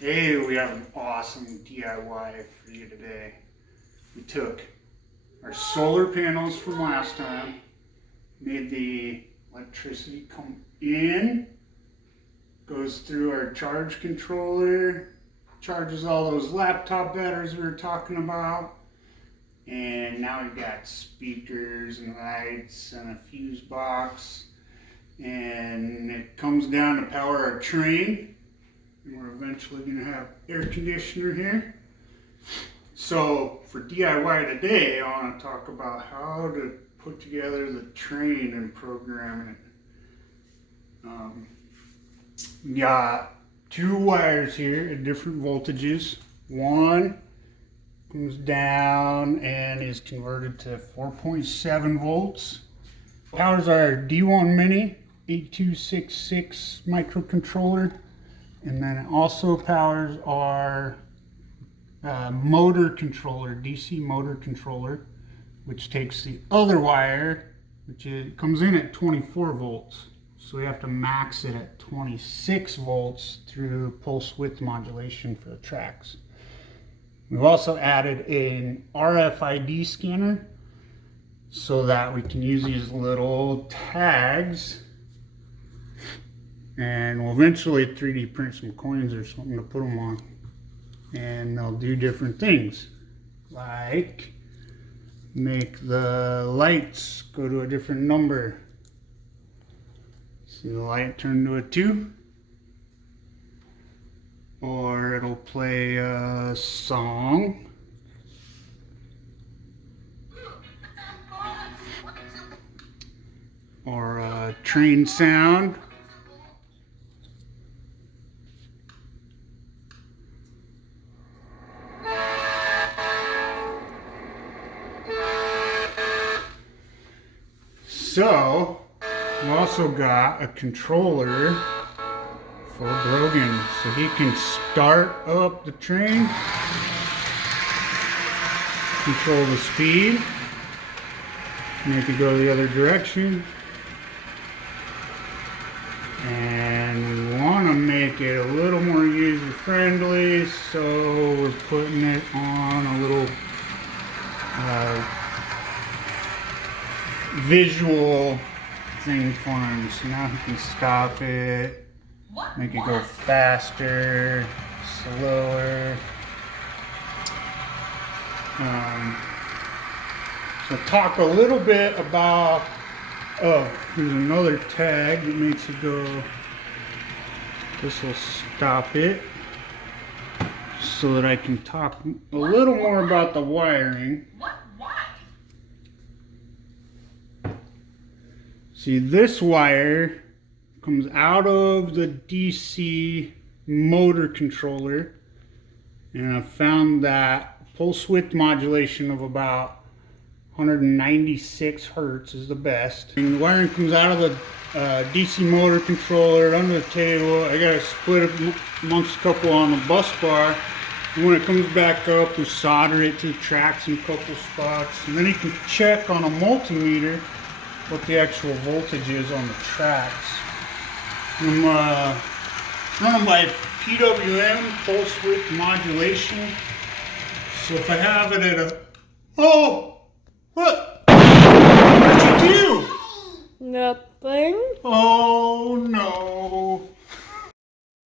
Hey, we have an awesome DIY for you today. We took our solar panels from last time, made the electricity come in, goes through our charge controller, charges all those laptop batteries we were talking about, and now we've got speakers and lights and a fuse box, and it comes down to power our train. And we're eventually going to have air conditioner here. So for DIY today, I want to talk about how to put together the train and program it. We got two wires here at different voltages. One comes down and is converted to 4.7 volts. Powers our D1 Mini 8266 microcontroller. And then it also powers our motor controller, DC motor controller, which takes the other wire, comes in at 24 volts. So we have to max it at 26 volts through pulse width modulation for the tracks. We've also added an RFID scanner so that we can use these little tags. And we'll eventually 3D print some coins or something to put them on. And they'll do different things. Like make the lights go to a different number. See the light turn to a 2? Or it'll play a song. Or a train sound. So, we also got a controller for Brogan, so he can start up the train, control the speed, make it go the other direction, and we want to make it a little more user-friendly, so we're putting it on a little visual thing for him, so now he can stop it, make it go faster, slower. So talk a little bit about, there's another tag that makes it go, this will stop it, so that I can talk a little more about the wiring. See, this wire comes out of the DC motor controller, and I found that pulse width modulation of about 196 hertz is the best. And the wiring comes out of the DC motor controller under the table. I got to split it amongst a couple on the bus bar. And when it comes back up, we solder it to the tracks in a couple spots. And then you can check on a multimeter what the actual voltage is on the tracks. I'm running by PWM, pulse width modulation. So if I have it at a... Oh! What? What'd you do? Nothing. Oh!